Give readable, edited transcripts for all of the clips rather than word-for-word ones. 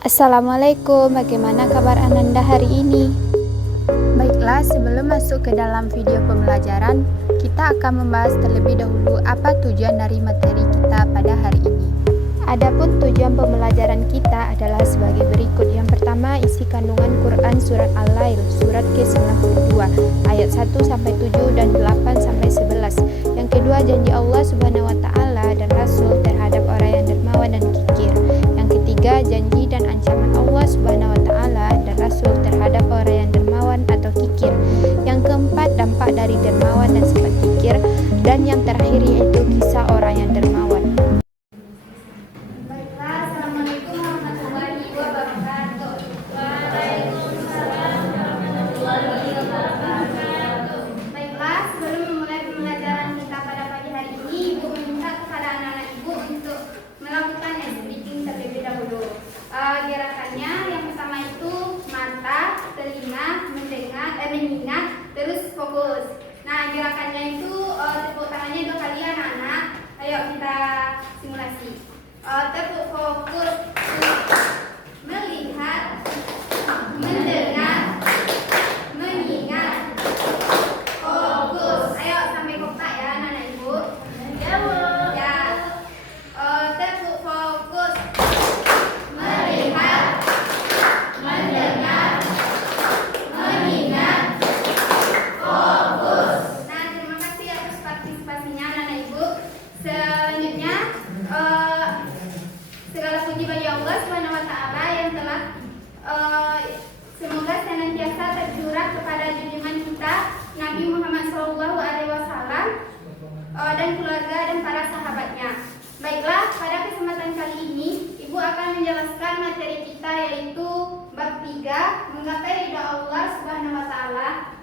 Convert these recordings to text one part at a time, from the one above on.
Assalamualaikum, bagaimana kabar Ananda hari ini? Baiklah, sebelum masuk ke dalam video pembelajaran, kita akan membahas terlebih dahulu apa tujuan dari materi kita pada hari ini. Adapun tujuan pembelajaran kita adalah sebagai berikut. Yang pertama, isi kandungan Quran surat Al-Lail, surat ke-92, ayat 1-7 dan 8-11. Yang kedua, janji Allah Subhanahu wa taala dan Rasul terhadap orang yang dermawan dan kikir. Yang ketiga, janji dan ancaman Allah Subhanahu wa taala dan Rasul terhadap orang yang dermawan atau kikir. Yang keempat, dampak dari dermawan dan sifat kikir. Dan yang terakhir yaitu kisah orang yang dermawan. Gerakannya yang pertama itu mata, telinga, mengingat, terus fokus. Nah, gerakannya itu tepuk tangannya 2 kali anak-anak. Ayo kita simulasi. Tepuk fokus, melihat, mendengar, mengingat, fokus. Ayo sampai kompak ya anak-anak ibu. Ya. Tepuk fokus, melihat, mendengar, mengingat, fokus. Nah, terima kasih atas partisipasinya anak-anak ibu. Selanjutnya, segala puji bagi Allah Subhanahu wa taala yang telah semoga senantiasa tercurah kepada junjungan kita Nabi Muhammad SAW dan keluarga dan para sahabatnya. Baiklah, pada kesempatan kali ini Ibu akan menjelaskan materi kita yaitu bab 3, menggapai ridha Allah Subhanahu wa taala.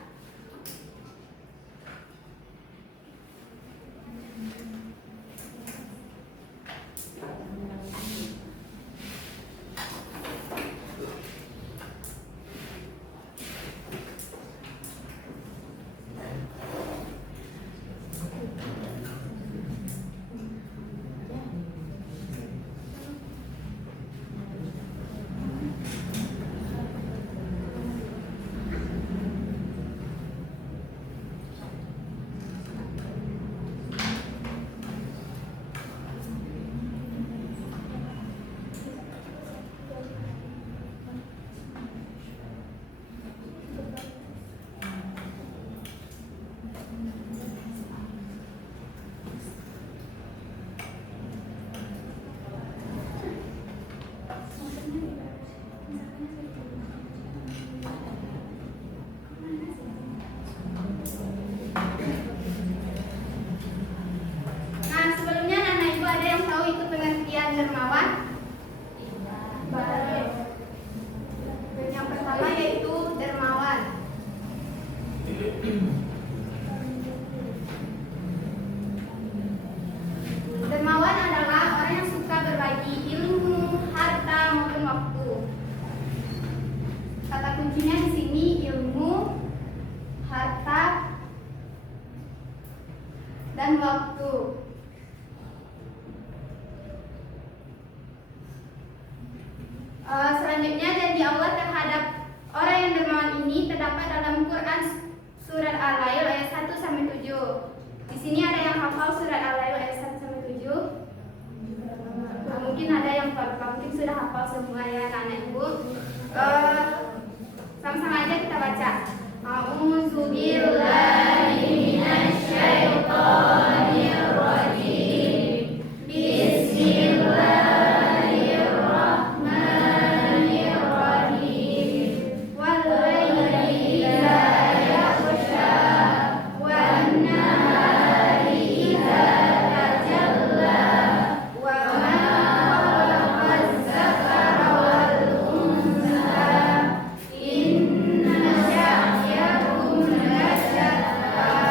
Nah, sebelumnya anak ibu ada yang tahu itu pengertian dermawan? Baik. Yang pertama yaitu dermawan. Dermawan adalah orang yang suka berbagi ilmu, harta maupun waktu. Kata kuncinya di sini ilmu, harta, dan waktu. Selanjutnya janji Allah terhadap orang yang dermawan ini terdapat dalam Quran surat Al-Lail ayat 1-7. Di sini ada yang hafal surat Al-Lail ayat 1-7? Mungkin ada yang mungkin sudah hafal semua ya anak ibu. Sama-sama aja kita baca. A'udzubillahi minasyaitonir rajim. Bismillahirrahmanirrahim. Wal-laili idza yaghsha wan nahari idza tajalla wa ma khalaqaz zakara wal unsa inna sa'yakum lasyattaa.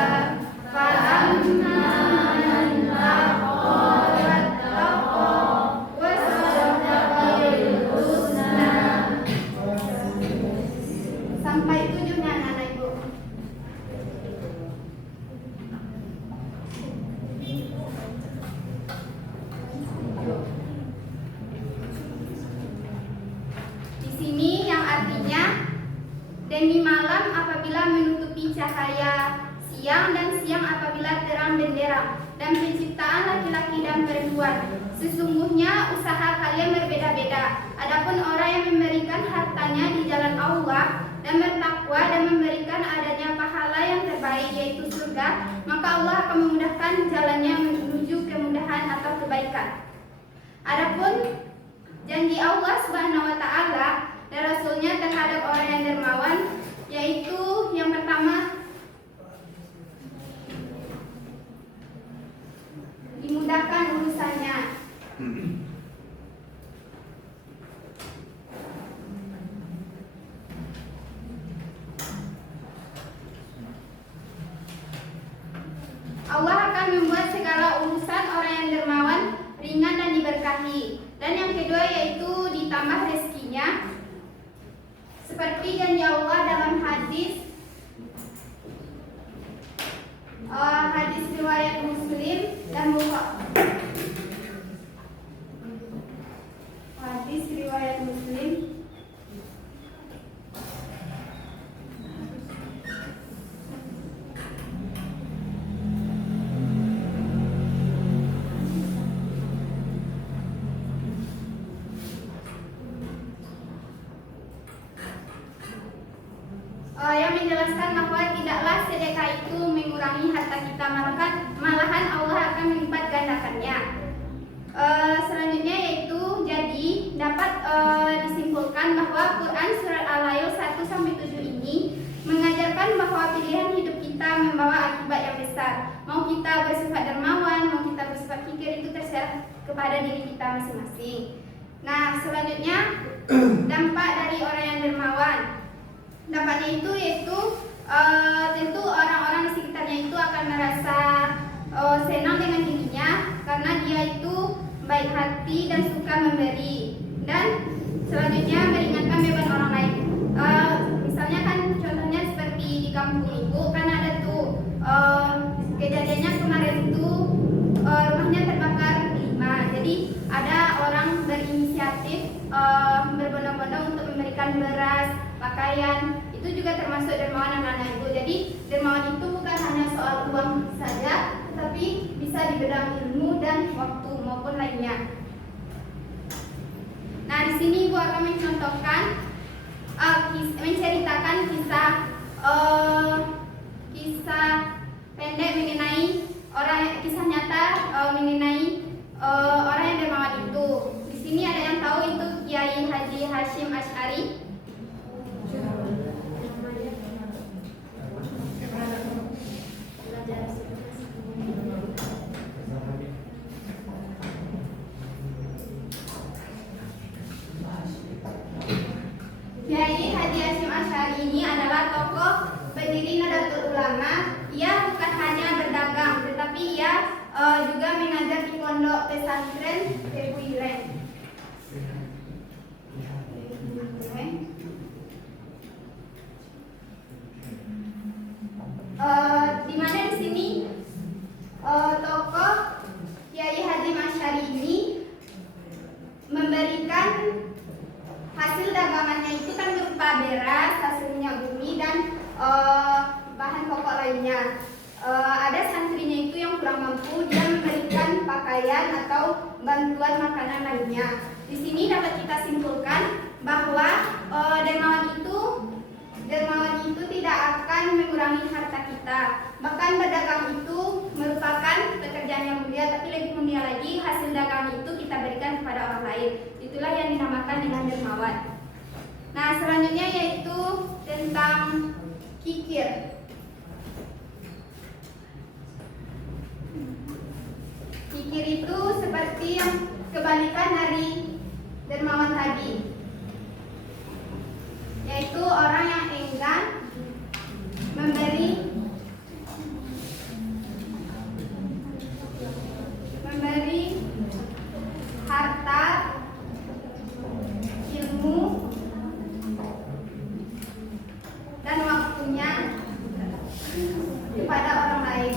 demi malam apabila menutupi cahaya siang, dan siang apabila terang benderang, dan penciptaan laki-laki dan perempuan. Sesungguhnya usaha kalian berbeda-beda. Adapun orang yang memberikan hartanya di jalan Allah dan bertakwa dan memberikan adanya pahala yang terbaik, yaitu surga, maka Allah akan memudahkan jalannya menuju kemudahan atau kebaikan. Adapun janji Allah Subhanahu wa Ta'ala dan Rasulnya terhadap orang yang dermawan, yaitu yang pertama, dimudahkan urusannya. Allah akan membuat segala urusan orang yang dermawan ringan dan diberkahi. Dan yang kedua yaitu ditambah rezekinya, seperti janji Allah dalam hadis riwayat Muslim dan Bukhari. Hadis riwayat Muslim yang menjelaskan bahwa tidaklah sedekah itu mengurangi harta kita, malahan Allah akan melipat gandakannya. Selanjutnya yaitu jadi dapat disimpulkan bahwa Quran surat Al-Lail 1-7 ini mengajarkan bahwa pilihan hidup kita membawa akibat yang besar. Mau kita bersifat dermawan, mau kita bersifat kikir, itu terserah kepada diri kita masing-masing. Nah, selanjutnya dampak dari orang yang dermawan. Dampaknya itu yaitu tentu orang-orang di sekitarnya itu akan merasa senang dengan dirinya karena dia itu baik hati dan suka memberi. Dan selanjutnya meringankan beban orang lain. Misalnya kan contohnya seperti di kampung ibu kan ada tuh kejadiannya kemarin itu rumahnya terbakar 5. Jadi ada orang berinisiatif berbondong-bondong untuk memberikan beras, pakaian. Itu juga termasuk dermawan anak-anak ibu. Jadi dermawan itu bukan hanya soal uang saja, tapi bisa di bidang ilmu dan waktu maupun lainnya. Nah, di sini ibu akan mencontohkan, menceritakan kisah pendek mengenai kisah nyata mengenai orang yang dermawan itu. Di sini ada yang tahu itu Kiai Haji Hashim Asy'ari. Kiai Haji Hashim Asy'ari ini adalah tokoh pendiri Nahdlatul Ulama. Ia bukan hanya berdagang, tetapi ia juga mengajar di pondok pesantren Tebu Ireng. Di mana di sini tokoh Kiai Haji Asy'ari ini memberikan hasil dagangannya itu kan berupa beras, hasil minyak bumi, dan bahan pokok lainnya. Ada santrinya itu yang kurang mampu, dia memberikan pakaian atau bantuan makanan lainnya. Di sini dapat kita simpulkan bahwa dermawan itu tidak akan mengurangi harta kita. Bahkan berdagang itu merupakan pekerjaan yang mulia, tapi lebih mulia lagi hasil dagang itu kita berikan kepada orang lain. Itulah yang dinamakan dengan dermawan. Nah, selanjutnya yaitu tentang kikir. Kikir itu seperti yang kebalikan dari dermawan tadi, yaitu orang yang enggan memberi harta, ilmu, dan waktunya kepada orang lain.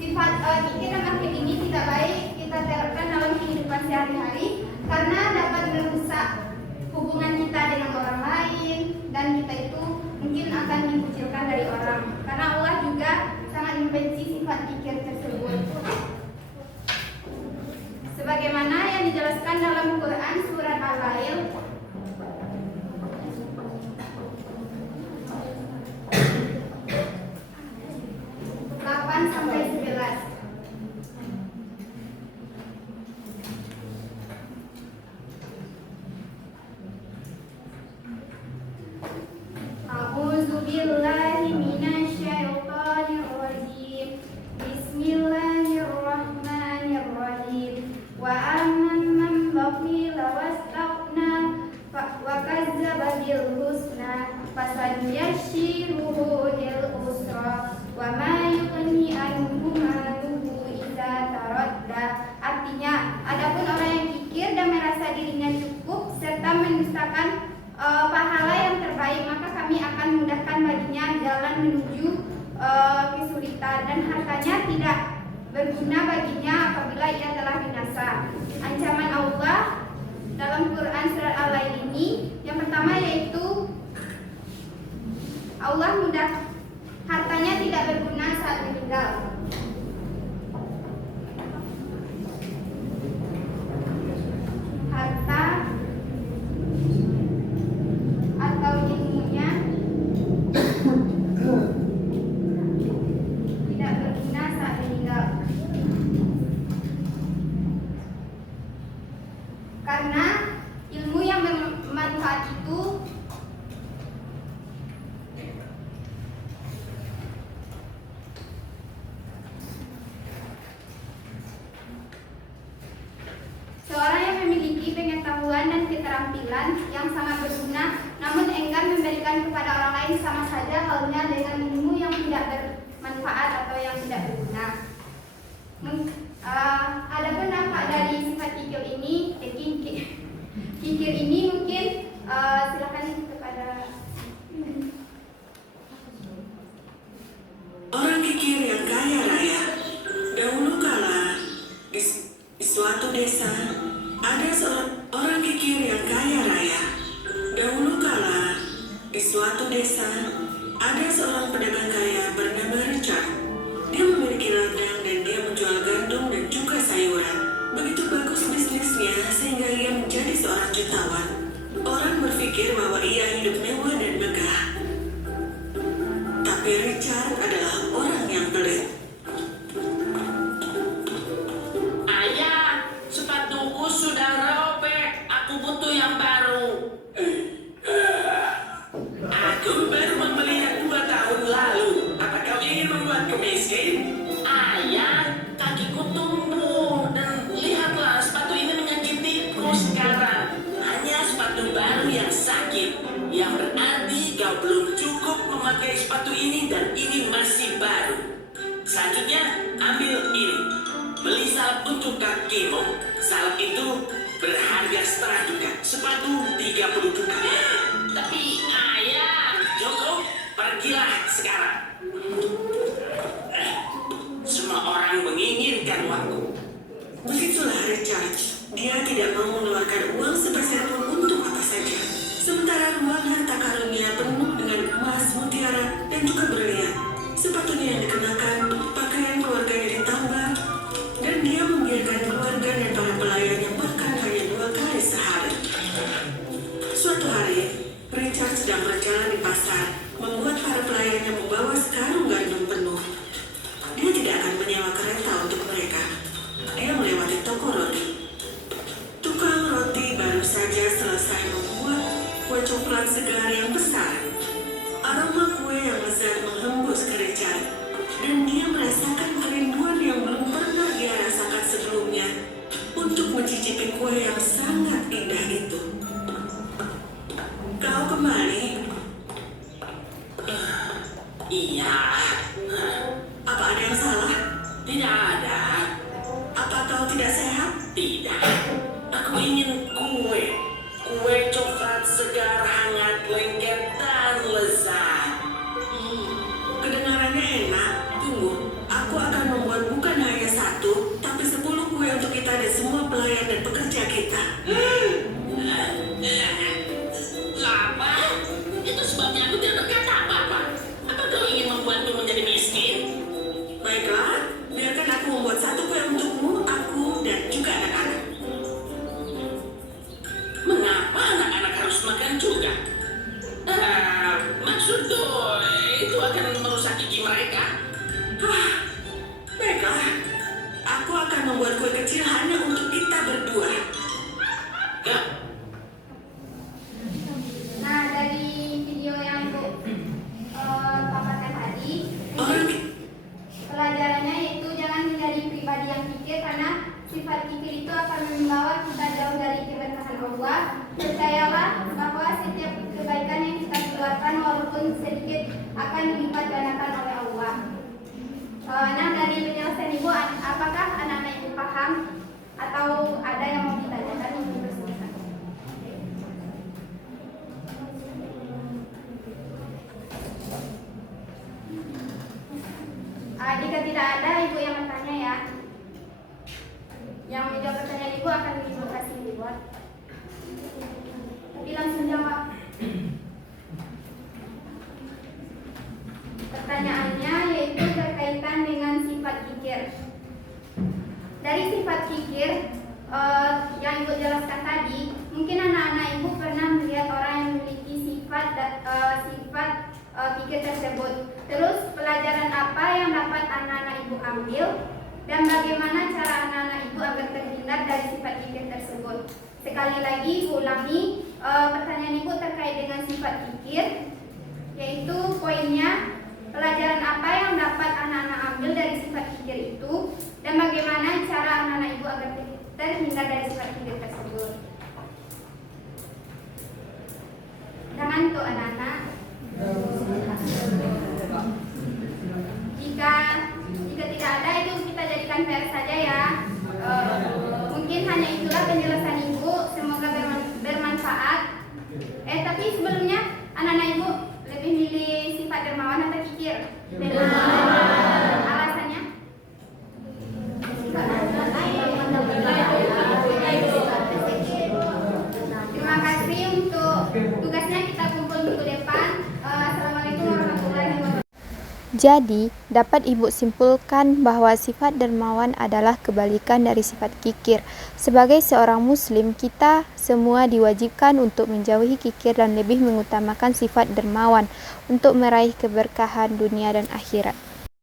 Sifat kikir dan makin ini tidak baik kita terapkan dalam kehidupan sehari-hari karena dapat merusak sebagaimana yang dijelaskan dalam Quran surat Al-Lail sampai 11. A'udzu billahi minasyaitonir rajim. Bismillahirrahmanirrahim. Wa amman man bakhila wastaghna wa kadzdzaba bil husna fasanuyassiruhu lil usra wa ma yughni anhu maluhu idza taradda. Artinya, adapun orang yang kikir dan merasa dirinya cukup serta mendustakan pahala yang terbaik, maka kami akan mudahkan baginya jalan menuju kesulitan dan hartanya tidak berguna baginya apabila ia telah binasa. Ancaman Allah dalam Quran surat Al-Lail ini yang pertama yaitu Allah hartanya tidak berguna saat meninggal. Harta atau ilmunya tidak berguna saat meninggal. Karena ilmu yang bermanfaat itu seorang yang memiliki pengetahuan dan keterampilan yang sangat berguna namun enggan memberikan kepada orang lain sama saja halnya dengan ilmu yang tidak bermanfaat atau yang tidak berguna. Adapun dampak dari sifat kikir ini mungkin silakan kepada orang kikir yang kaya raya. Dahulu kala di suatu desa ada seorang orang kikir yang kaya raya. Dahulu kala di suatu desa ada seorang pedagang kaya bernama Richard. Dia memiliki ladang dan dia menjual gandum dan juga sayuran. Begitu bagus bisnisnya sehingga ia menjadi seorang jutawan. Orang berpikir bahwa ia hidup mewah dan megah. Tapi Richard adalah orang yang pelit. Ayah, sepatuku sudah robek. Aku butuh yang baru. Aku baru membelinya 2 tahun lalu. Apa kau ingin membuatku miskin? Ayah, kakiku tumbuh dan lihatlah sepatu ini menyakitiku sekarang. Hanya sepatu baru yang sakit. Yang berarti kau belum cukup memakai sepatu ini dan ini masih baru. Selanjutnya, ambil ini. Beli salep untuk kakimu. Salep itu berharga setengah juta. Sepatu 30 juta. Tapi ayah, cukup. Pergilah sekarang. Semua orang menginginkan uangku. Begitulah Richard. Dia tidak mau mengeluarkan uang sepeser pun untuk apa saja. Sementara ruang harta karunnya penuh dengan emas, mutiara, dan juga berlian. Sepatunya yang dikenakan, pakaian keluarganya ditambah, dan dia membiarkan keluarga dan para pelayannya makan hanya 2 kali sehari. Suatu hari, Richard sedang berjalan di pasar, membuat para pelayannya membawa sekarung gandum penuh. Dia tidak akan menyewa kereta untuk mereka. Dia melewati toko roti. Tukang roti baru saja selesai membuat kue coklat segar yang besar. Aroma kue yang lezat menghembus ke Richard, dan dia merasakan kerinduan yang belum pernah dia rasakan sebelumnya untuk mencicipi kue yang sangat indah itu. Kau kembali? Iya. Apa ada yang salah? Tidak ada. Apa kau tidak sehat? Tidak. Aku ingin kue. Kue coklat segar, hangat, lengket, dan lezat. Kedengarannya enak. Tunggu, aku akan membuat bukan hanya 1, tapi 10 kue untuk kita dan semua pelayan dan pekerja kita. Apa? Itu sebabnya aku tidak berkata apa-apa. Apa kau ingin membuatku menjadi miskin? Baiklah, biarkan aku membuat 1 kue untukmu, aku, dan juga anak-anak. Percayalah bahwa setiap kebaikan yang kita keluarkan walaupun sedikit akan dilipat gandakan oleh Allah. Nah, dari penjelasan Ibu, apakah anak-anak Ibu paham atau ada yang mau ditanyakan? Ibu bersilakan. Jika tidak ada Ibu yang bertanya ya, yang menjawab pertanyaan Ibu akan Ibu kasih reward. Tapi langsung jawab. Pertanyaannya yaitu berkaitan dengan sifat kikir. Dari sifat kikir yang Ibu jelaskan tadi, mungkin anak-anak Ibu pernah melihat orang yang memiliki sifat kikir tersebut. Terus pelajaran apa yang dapat anak-anak Ibu ambil dan bagaimana cara anak-anak Ibu agar terhindar dari sifat kikir tersebut? Sekali lagi Ibu ulangi, pertanyaan Ibu terkait dengan sifat kikir, yaitu poinnya pelajaran apa yang dapat anak-anak ambil dari sifat kikir itu dan bagaimana cara anak-anak Ibu agar terhindar dari sifat kikir tersebut. Jangan tuh anak-anak. Jika tidak ada itu kita jadikan PR saja ya. Mungkin hanya itulah penjelasan Ibu, semoga bermanfaat. Tapi sebelumnya anak-anak Ibu lebih milih sifat dermawan atau kikir? Alasannya? Terima kasih untuk tugasnya, kita kumpul minggu depan. Assalamualaikum warahmatullahi wabarakatuh. Jadi, dapat Ibu simpulkan bahwa sifat dermawan adalah kebalikan dari sifat kikir. Sebagai seorang muslim, kita semua diwajibkan untuk menjauhi kikir dan lebih mengutamakan sifat dermawan untuk meraih keberkahan dunia dan akhirat.